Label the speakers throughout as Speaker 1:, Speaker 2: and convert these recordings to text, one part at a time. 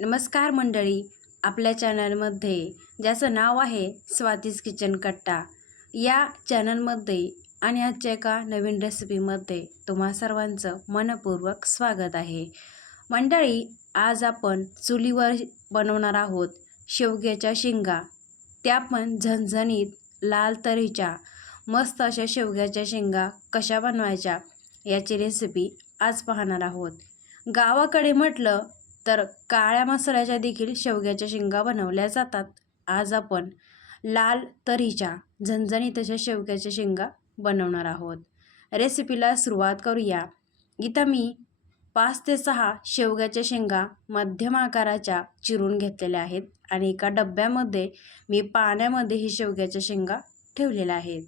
Speaker 1: नमस्कार मंडळी आपल्या चॅनलमध्ये ज्याचं नाव आहे स्वातीज किचन कट्टा. या चॅनलमध्ये आणि आजच्या एका नवीन रेसिपीमध्ये तुम्हा सर्वांचं मनपूर्वक स्वागत आहे. मंडळी आज आपण चुलीवर बनवणार आहोत शेवग्याच्या शेंगा. त्या पण झणझणीत लाल तरीच्या मस्त अशा शेवग्याच्या शेंगा कशा बनवायच्या याची रेसिपी आज पाहणार आहोत. गावाकडे म्हटलं तर काळ्या मसाल्याच्या देखील शेवग्याच्या शेंगा बनवल्या जातात. आज आपण लाल तरीच्या झणझणीत तशा शेवग्याच्या शेंगा बनवणार आहोत. रेसिपीला सुरुवात करूया. इथं मी पाच ते सहा शेवग्याच्या शेंगा मध्यम आकाराच्या चिरून घेतलेल्या आहेत आणि एका डब्यामध्ये मी पाण्यामध्ये ही शेवग्याच्या शेंगा ठेवलेल्या आहेत.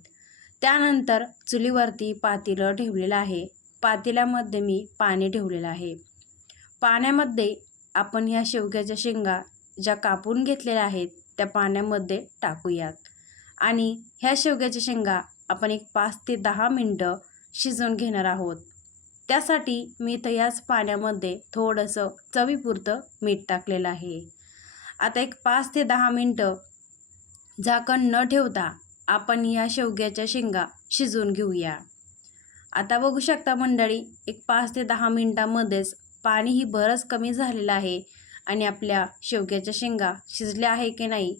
Speaker 1: त्यानंतर चुलीवरती पातेलं ठेवलेलं आहे. पातेल्यामध्ये मी पाणी ठेवलेलं आहे. पाण्यामध्ये आपण ह्या शेवग्याच्या शेंगा ज्या कापून घेतलेल्या आहेत त्या पाण्यामध्ये टाकूयात. आणि ह्या शेवग्याच्या शेंगा आपण एक पाच ते दहा मिनटं शिजवून घेणार आहोत. त्यासाठी मी इथं याच पाण्यामध्ये थोडंसं चवीपुरतं मीठ टाकलेलं आहे. आता एक पाच ते दहा मिनटं झाकण न ठेवता आपण या शेवग्याच्या शेंगा शिजवून घेऊया. आता बघू शकता मंडळी एक पाच ते दहा मिनटामध्येच पाणीही बरंच कमी झालेलं आहे आणि आपल्या शेवग्याच्या शेंगा शिजल्या आहे की नाही?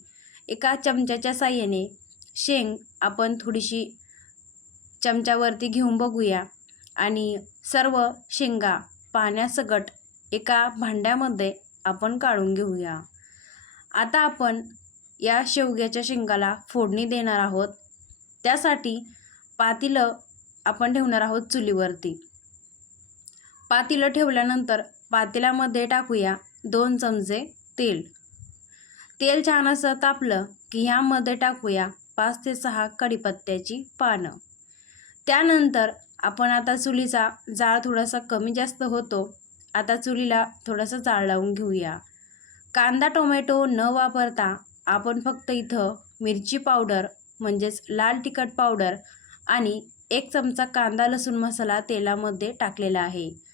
Speaker 1: एका चमच्याच्या साह्याने शेंग आपण थोडीशी चमच्यावरती घेऊन बघूया. आणि सर्व शेंगा पाण्यासकट एका भांड्यामध्ये आपण काढून घेऊया. आता आपण या शेवग्याच्या शेंगाला फोडणी देणार आहोत. त्यासाठी पातीलं आपण ठेवणार आहोत चुलीवरती. पातेलं ठेवल्यानंतर पातेल्यामध्ये टाकूया दोन चमचे तेल. तेल छान असं तापलं की ह्यामध्ये टाकूया पाच ते सहा कढीपत्त्याची पानं. त्यानंतर आपण आता चुलीचा जाळ थोडासा कमी जास्त होतो आता चुलीला थोडासा जाळ लावून घेऊया. कांदा टोमॅटो न वापरता आपण फक्त इथं मिरची पावडर म्हणजेच लाल तिखट पावडर आणि एक चमचा कांदा लसूण मसाला तेलामध्ये टाकलेला आहे.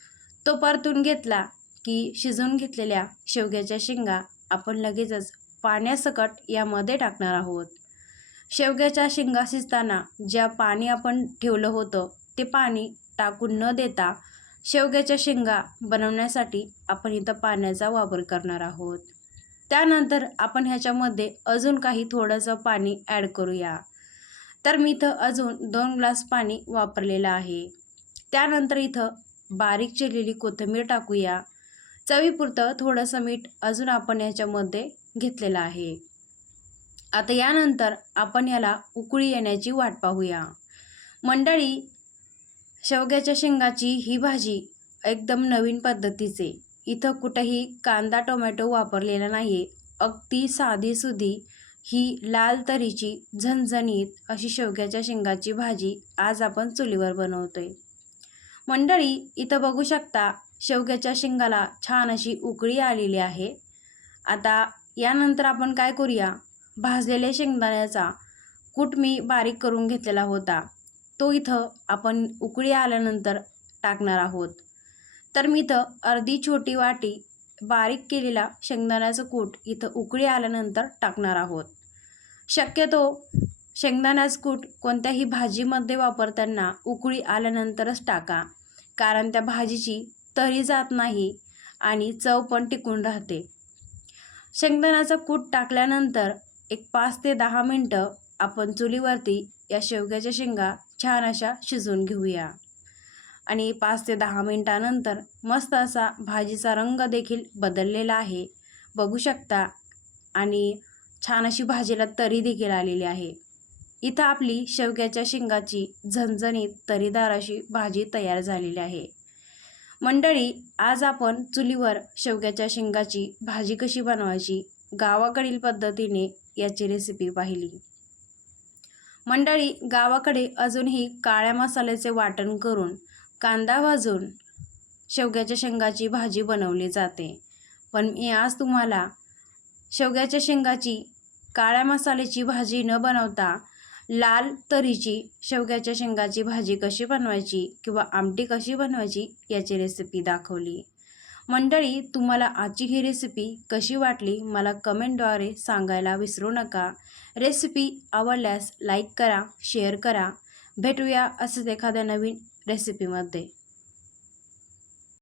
Speaker 1: तो परतून घेतला की शिजवून घेतलेल्या शेवग्याच्या शेंगा आपण लगेचच पाण्यासकट यामध्ये टाकणार आहोत. शेवग्याच्या शेंगा शिजताना ज्या पाणी आपण ठेवलं होतं ते पाणी टाकून न देता शेवग्याच्या शेंगा बनवण्यासाठी आपण इथं पाण्याचा वापर करणार आहोत. त्यानंतर आपण ह्याच्यामध्ये अजून काही थोडंसं पाणी ॲड करूया. तर मी इथं अजून दोन ग्लास पाणी वापरलेलं आहे. त्यानंतर इथं बारीक चिरलेली कोथिंबीर टाकूया. चवीपुरतं थोडंसं मीठ अजून आपण याच्यामध्ये घेतलेलं आहे. आता यानंतर आपण याला उकळी येण्याची वाट पाहूया. मंडळी शेवग्याच्या शेंगाची ही भाजी एकदम नवीन पद्धतीचे. इथं कुठंही कांदा टोमॅटो वापरलेला नाही अगदी साधीसुधी ही लाल तरीची झणझणीत अशी शेवग्याच्या शेंगाची भाजी आज आपण चुलीवर बनवतोय. मंडळी इथं बघू शकता शेवग्याच्या शेंगाला छान अशी उकळी आलेली आहे. आता यानंतर आपण काय करूया? भाजलेल्या शेंगदाण्याचा कूट मी बारीक करून घेतलेला होता. तो इथं आपण उकळी आल्यानंतर टाकणार आहोत. तर मी इथं अर्धी छोटी वाटी बारीक केलेला शेंगदाण्याचं कूट इथं उकळी आल्यानंतर टाकणार आहोत. शक्यतो शेंगदाण्याचं कूट कोणत्याही भाजीमध्ये वापरताना उकळी आल्यानंतरच टाका कारण त्या भाजीची तरी जात नाही आणि चव पण टिकून राहते. शेंगदाण्याचं कूट टाकल्यानंतर एक पाच ते दहा मिनटं आपण चुलीवरती या शेवग्याच्या शेंगा छान अशा शिजवून घेऊया. आणि पाच ते दहा मिनटानंतर मस्त असा भाजीचा रंग देखील बदललेला आहे. बघू शकता आणि छान अशी भाजीला तरी देखील आलेली आहे. इथं आपली शेवग्याच्या शेंगाची झणझणीत तरीदार अशी भाजी तयार झालेली आहे. मंडळी आज आपण चुलीवर शेवग्याच्या शेंगाची भाजी कशी बनवायची गावाकडील पद्धतीने याची रेसिपी पाहिली. मंडळी गावाकडे अजूनही काळ्या मसाल्याचे वाटण करून कांदा भाजून शेवग्याच्या शेंगाची भाजी बनवली जाते. पण मी आज तुम्हाला शेवग्याच्या शेंगाची काळ्या मसाल्याची भाजी न बनवता लाल तरीची शेवग्याच्या शेंगाची भाजी कशी बनवायची किंवा आमटी कशी बनवायची याची रेसिपी दाखवली. मंडळी तुम्हाला आजची ही रेसिपी कशी वाटली मला कमेंटद्वारे सांगायला विसरू नका. रेसिपी आवडल्यास लाईक करा शेअर करा. भेटूया असंच एखाद्या नवीन रेसिपीमध्ये